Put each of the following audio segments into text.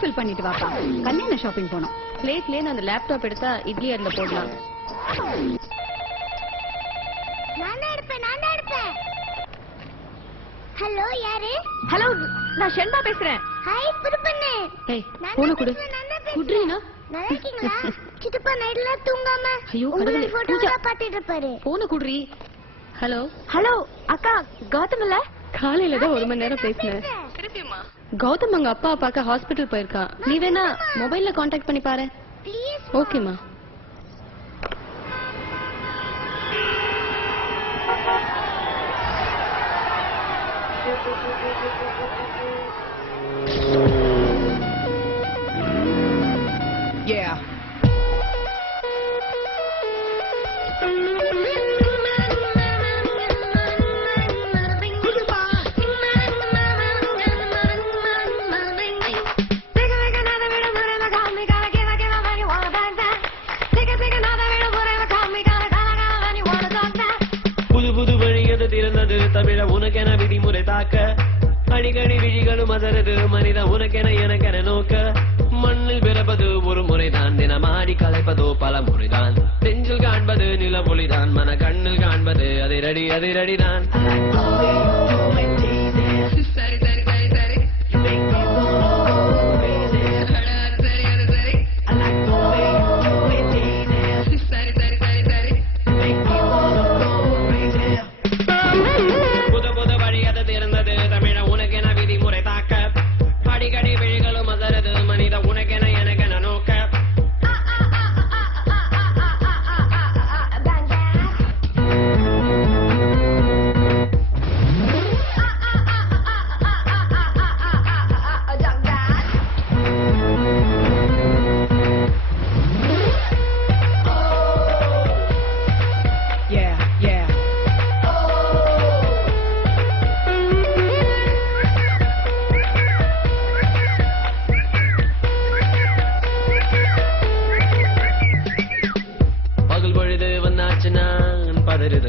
Fill பண்ணிட்டு வாப்பா. கல்யாண ஷாப்பிங் போனோம். பிளேட்லயே அந்த லேப்டாப் எடுத்தா இட்லி அதுல போடலாம். ஹலோ யாரு? ஹலோ நான் ஷென்பா பேசுறேன். ஹாய் புதுப்பண்ணே. ஏய் போன குடு. குட்ரீனா? நல்லா இருக்கீங்களா? சித்தப்பா நைட்ல தூங்காம ஐயோ கடவுளே போட்டோல பாத்துட்டு இருப்பாரு. போன குட்ரி. ஹலோ ஹலோ அக்கா கௌதம் இல்ல? காலையில தான் 1 மணி நேரம் பேசினேன். திருப்பியுமா? கௌதம் அங்க அப்பா பார்க்க ஹாஸ்பிடல் போயிருக்கான். நீ வேணா மொபைல்ல கான்டாக்ட் பண்ணி பாரு. ப்ளீஸ். ஓகேமா. Yeah. புது வழியது திறந்தது தமிழ உனக்கென விதிமுறை தாக்க அடிக்கடி விழிகளும் அசரது மனித உனக்கென எனக்கென நோக்க மண்ணில் பிறப்பது ஒரு முறைதான் தினமாடி கலைப்பதோ பல முறைதான் நெஞ்சில் காண்பது நிலவொளிதான் மன கண்ணில் காண்பது அதிரடி அதிரடிதான்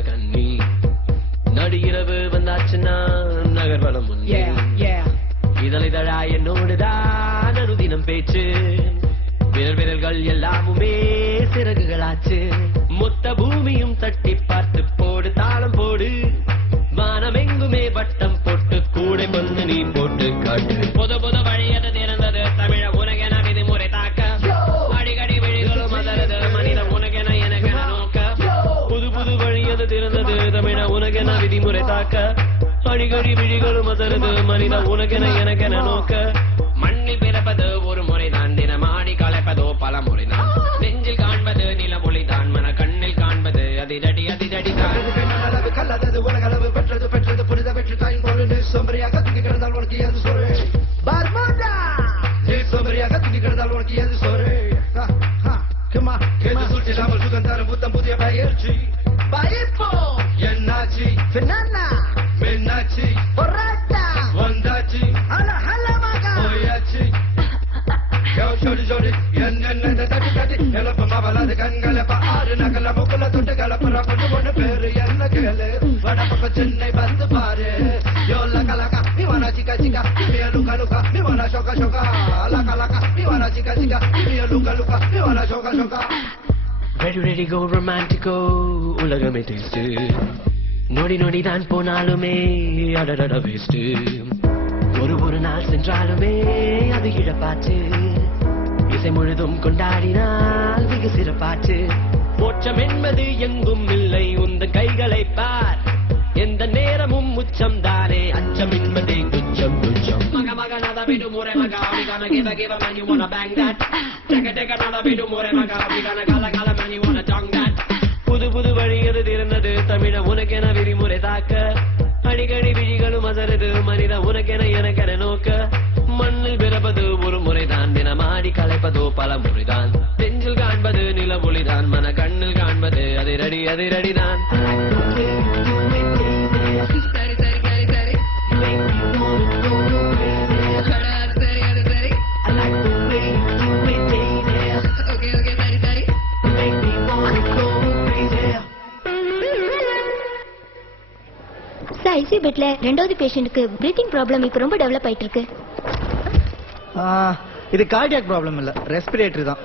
கண்ணி நடுகிறவு வந்தாச்சுன்னா நகர்வலம் முன்னே இதழிதழா என்னோடுதான் அனுதினம் பேச்சு விரல்கள் எல்லாமுமே சிறகுகளாச்சு மொத்த பூமியும் தட்டி பார்த்து போடு தாளம் போடு வானமெங்குமே வட்டம் போட்டு கூடை வந்து நீ போட்டு காட்டு பொத வழியது திறந்தது தமிழ உனகென விதிமுறை தாக்க அடிக்கடி விழிகளும் அதரது மனித உனகென எனக்கென நோக்க புது வழியது திறந்தது தமிழ உனகென விதிமுறை தாக்க அடிக்கடி விழிகளும் அதரது மனித உனகென எனக்கென நோக்க மண்ணில் பிறப்பது ஒரு முறைதான் தினமாடி கலைப்பதோ பல முறைதான் நெஞ்சில் காண்பது நில ஒளிதான் மன கண்ணில் காண்பது அதிரடி அதிரடிதான் கல்லது உலகளவு பெற்றது பெற்றது புனித வெற்றி தாயின் பொருள் சோம்பரியாக தூங்கி கிடந்தால் உனக்கு ஏது சோறு பார்மோடா நீ சோம்பரியாக தூங்கி கிடந்தால் உனக்கு ஏது சோறு கேது சுற்றிலாமல் சுகந்தாரம் புத்தம் புதிய பயிற்சி பயிர்ப்போ என்னாச்சு பின்னானா மென்னாச்சு பொறாட்டா வந்தாச்சு ஹல ஹல மகா போயாச்சு ஜோடி ஜோடி என்ன தட்டி தட்டி எலப்பமா வலாது கண்களை பாரு நகல முக்கல தொட்டு கலப்புற பொண்ணு பேரு என்ன கேளு வடப்பக்க சென்னை வந்து பாரு யோல கலகா நீ வானா சிக்கா சிக்கா நீ லுகா லுகா நீ வானா ஷோகா ஷோகா லகா லகா நீ வானா சிக்கா சிக்கா நீ லுகா லுகா நீ வானா ஷோகா ஷோகா Ready ready go romantico உலகமே டேஸ்ட் நொடி நொடி தான் போனாலுமே அடடட வேஸ்ட் ஒரு நாள் சென்றாலுமே அது இழப்பாச்சு இசை முழுதும் கொண்டாடினால் மிக சிறப்பாச்சு மோட்சம் என்பது எங்கும் இல்லை உந்த கைகளை பார் எந்த நேரமும் உச்சம் தானே அச்சம் என்பதே துச்சம் துச்சம் மக மக நத விடுமுறை மக we gonna give a man you wanna bang that take another விடுமுறை மக we gonna கல man you wanna tongue that புது வழியது திறந்தது தமிழ உனக்கென விதிமுறை தாக்க அடிக்கடி விழிகளும் அசரது மனித உனக்கென எனக்கென நோக்க மண்ணில் பிறப்பது ஒரு முறைதான் தினமாடி கலைப்பதோ பல முறைதான் நெஞ்சில் காண்பது நில ஒளிதான் மன கண்ணில் காண்பது அதிரடி அதிரடிதான் ஐசி பெட்ல ரெண்டாவது பேஷண்ட்க்கு பிரீத்திங் ப்ராப்ளம் இப்ப ரொம்ப டெவலப் ஆயிட்டு இருக்கு. இது கார்டியாக் ப்ராப்ளம் இல்ல, ரெஸ்பிரேட்டரி தான்.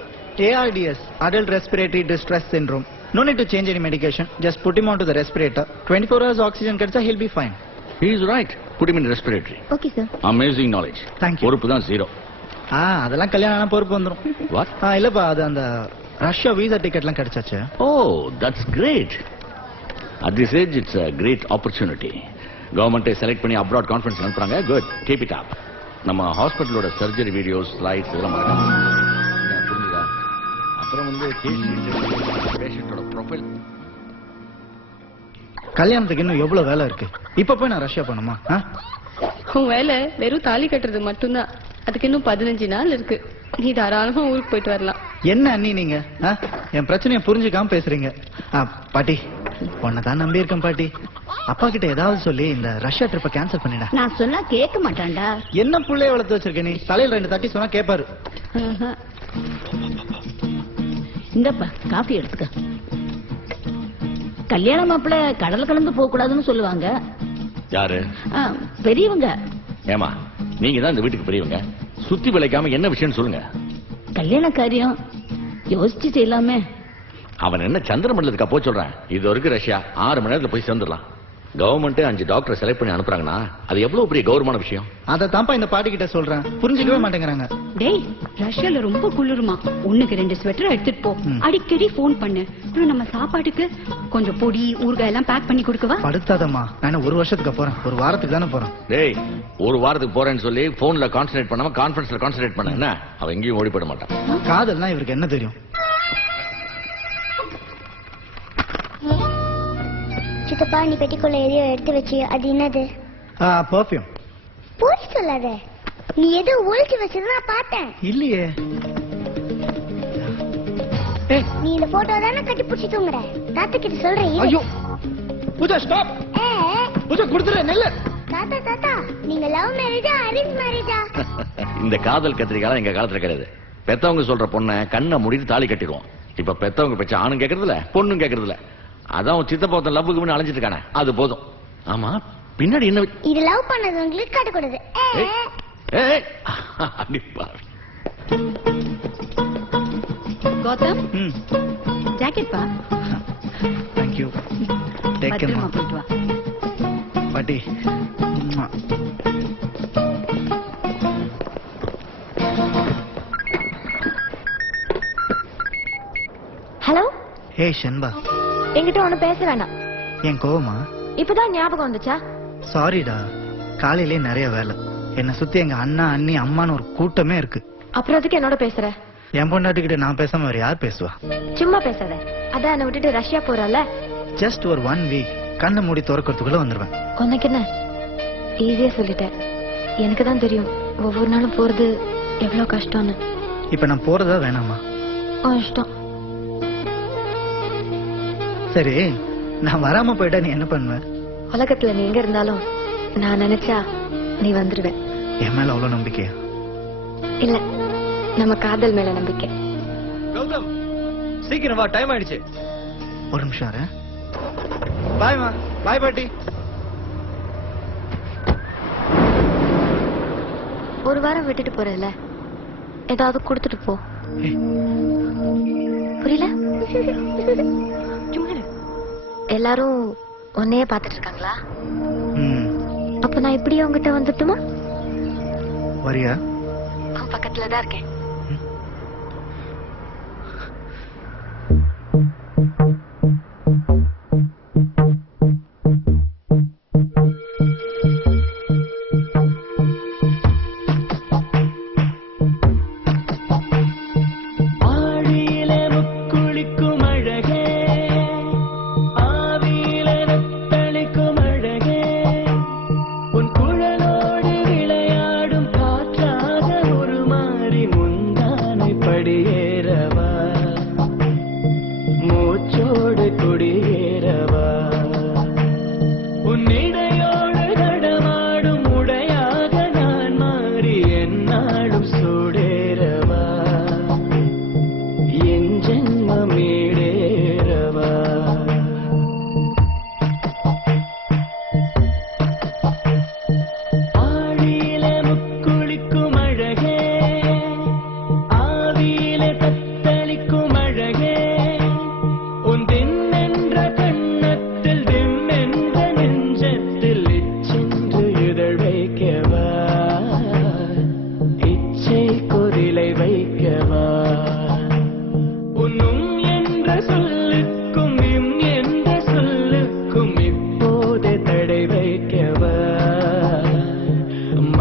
ARDS, Adult Respiratory Distress Syndrome. No need to change any medication. Just put him onto the respirator. 24 hours oxygen கிடைச்சா he'll be fine. He is right. Put him in respiratory. Okay sir. Amazing knowledge. Thank you. பொறுப்பு தான் 0. அதெல்லாம் கல்யாணம் ஆனா பொறுப்பு வந்துரும். What? இல்லப்பா, அது அந்த ரஷ்யா வீசா டிக்கெட்லாம் கிடைச்சாச்சு. Oh, that's great. At this age, it's a great opportunity. Government select பண்ணி abroad conference அனுப்புறாங்க. Good. Keep it up. நம்ம ஹாஸ்பிட்டலோட சர்ஜரி வீடியோஸ், ஸ்லைட்ஸ் இதெல்லாம் மறக்காம. புரிஞ்சுதா? அப்புறம் வந்து பேஷண்டோட ப்ரொஃபைல். கல்யாணத்துக்கு இன்னும் எவ்வளவு வேலை இருக்கு. இப்ப போய் நான் ரஷ்யா பண்ணுமா? உன் வேலை வெறும் தாலி கட்டுறது மட்டும்தான். அதுக்கு இன்னும் 15 நாள் இருக்கு. நீ தாராளமா ஊருக்கு போயிட்டு வரலாம். என்ன அண்ணி நீங்க என் பிரச்சனையை புரிஞ்சுக்காம பேசுறீங்க. பாட்டி, உன்னதான் நம்பி இருக்கேன் பாட்டி. அப்பா கிட்ட ஏதாவது சொல்லி இந்த ரஷ்யா ட்ரிப்பை கேன்சல் பண்ணிட. நான் சொன்னா கேட்க மாட்டான்டா. என்ன புள்ளைய வளர்த்து வச்சிருக்க நீ? தலையில 2 தட்டி சொன்னா கேப்பாரு. இந்தப்பா காஃபி எடுத்துக்க. கல்யாண மாப்பிள்ள கடல் கலந்து போக கூடாதுன்னு சொல்லுவாங்க. யாரு? பெரியவங்க. ஏமா, நீங்க தான் இந்த வீட்டுக்கு பெரியவங்க. சுத்தி விளைக்காம என்ன விஷயம் சொல்லுங்க. கல்யாண காரியம் யோசிச்சு செய்யலாமே. அவன் என்ன சந்திரமண்டலத்துக்கா போய் சொல்றேன். இது வரைக்கும் ரஷ்யா 6 மணி நேரத்துல போய் சேர்ந்துடலாம். கவர்மெண்ட் 5 டாக்டரை செலக்ட் பண்ணி அனுப்புறாங்கன்னா அது எவ்வளவு பெரிய கௌரவமான விஷயம். அதை தான்ப்பா இந்த பாட்டி கிட்ட சொல்றேன், புரிஞ்சுக்கவே மாட்டேங்கிறாங்க. டேய், ரஷ்யால ரொம்ப குளிருமா, 1க்கு 2 ஸ்வெட்டர் எடுத்துட்டு போ. அடிக்கடி போன் பண்ணு. அப்புறம் நம்ம சாப்பாட்டுக்கு கொஞ்சம் பொடி ஊறுகாய் எல்லாம் பேக் பண்ணி கொடுக்கவா? படுத்தாதம்மா, நான் 1 வருஷத்துக்கு போறேன், 1 வாரத்துக்கு தானே போறேன். டேய், 1 வாரத்துக்கு போறேன்னு சொல்லி போன்ல கான்சென்ட்ரேட் பண்ணாம கான்ஃபரன்ஸ்ல கான்சென்ட்ரேட் பண்ண என்ன? அவன் எங்கேயும் ஓடி போட மாட்டான். காதல்னா இவருக்கு என்ன தெரியும்? சித்தப்பா, நீ பெட்டிக்குள்ள எதையோ எடுத்து வச்சு, அது என்னது? பெர்ஃப்யூம். போய் சொல்லாத. நீ எதோ ஒளிச்சு வச்சது நான் பார்த்தேன். இல்லையே. நீ இந்த போட்டோ தானே கட்டி பிடிச்சி தூங்குற. தாத்தா கிட்ட சொல்றேன். ஐயோ பூஜா, ஸ்டாப். பூஜா குடுத்துற நெல்ல. தாத்தா தாத்தா, நீங்க லவ் மேரேஜா அரேஞ்ச் மேரேஜா? இந்த காதல் கத்திரிக்கால எங்க காலத்துல கிடையாது. பெத்தவங்க சொல்ற பொண்ணை கண்ணை மூடிட்டு தாலி கட்டிடுவோம். இப்ப பெத்தவங்க பேச்ச ஆணும் கேக்குறதுல பொண்ணும் கேக்குறதுல. அதான் சித்தப்பா லவ்வுக்கு முன்ன அலைஞ்சிட்டு இருக்கானே, அது போதும். ஆமா, பின்னாடி என்ன? இது லவ் பண்ணது உங்களுக்கு காட்டக்கூடாது. கௌதம், ஜாக்கெட் பா. Thank you. Take care. பத்திரமா போயிட்டு வா. பாட்டி. ஹலோ. ஹே ஷன்பா. என்கிட்ட ஒண்ணு பேச வேண்டாம். என் கோவமா? இப்பதான் ஞாபகம் வந்துச்சா? சாரிடா, காலையிலே நிறைய வேலை. என்னை சுத்தி எங்க அண்ணா அண்ணி அம்மான்னு ஒரு கூட்டமே இருக்கு. அப்புறம் அதுக்கு என்னோட பேசுற? என் பொண்டாட்டிக்கிட்ட நான் பேசாம வேற யார் பேசுவா? சும்மா பேசாத. அதான் என்ன விட்டுட்டு ரஷ்யா போறல. ஜஸ்ட் ஒரு 1 வீக். கண்ணை மூடி திறக்கிறதுக்குள்ள வந்துருவேன். உனக்கு என்ன? ஈஸியா சொல்லிட்டேன். எனக்கு தான் தெரியும் ஒவ்வொரு நாளும் போறது எவ்வளவு கஷ்டம்னு. இப்ப நான் போறதா வேணாமா? இஷ்டம். சரி, நான் வராம போயிட்டா நீ என்ன பண்ணுவ? உலகத்துல நீ எங்க இருந்தாலும் நான் நினைச்சா நீ வந்துருவ. என் மேல அவ்வளவு நம்பிக்கையா? இல்ல, நம்ம காதல் மேல நம்பிக்கை. கௌதம், சீக்கிரம் வா, டைம் ஆயிடுச்சு. ஒரு நிமிஷம் இரு. பாய் மா. பாய் பாட்டி. ஒரு வாரம் விட்டுட்டு போறல, ஏதாவது கொடுத்துட்டு போ. புரியல? எல்லாரும் உன்னையே பாத்துட்டு இருக்காங்களா? அப்ப நான் இப்படியே உங்ககிட்ட வந்துட்டுமா? வரியா? பக்கத்துலதான் இருக்கேன். உன் குழலோடு விளையாடும் காற்றாக ஒரு மாறி முன்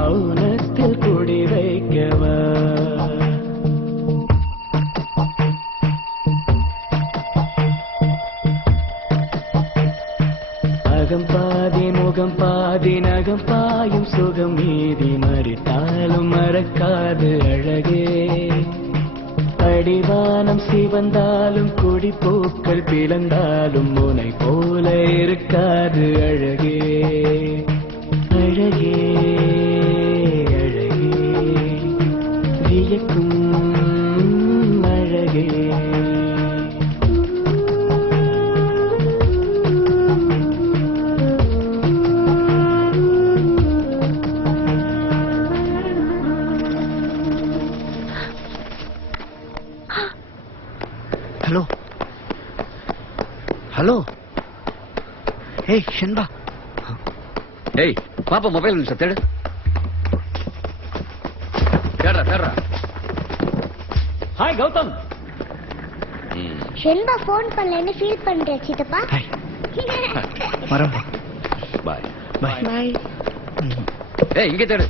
மௌனத்தில் குடி வைக்கவா அகம் பாதி முகம் பாதி நகம் பாயும் சுகம் மீதி மறித்தாலும் மறக்காது அழகே அடிவானம் சிவந்தாலும் கொடி பூக்கள் பிளந்தாலும் முனை போல இருக்காது அழகே அழகே அழகே வியக்கும் அழகே ஹலோ ஹலோ ஏய் ஷண்பா ஏய் பாப்பா மொபைல் நிமிஷம் தேடு தேடுறா ஹாய் கௌதம் ஷென்பா ஃபோன் பண்ணலன்னு ஃபீல் பண்றேன் சித்தப்பா. ஹாய் வரேன்பா பாய் பாய் பாய் ஏய் இங்கே தேடு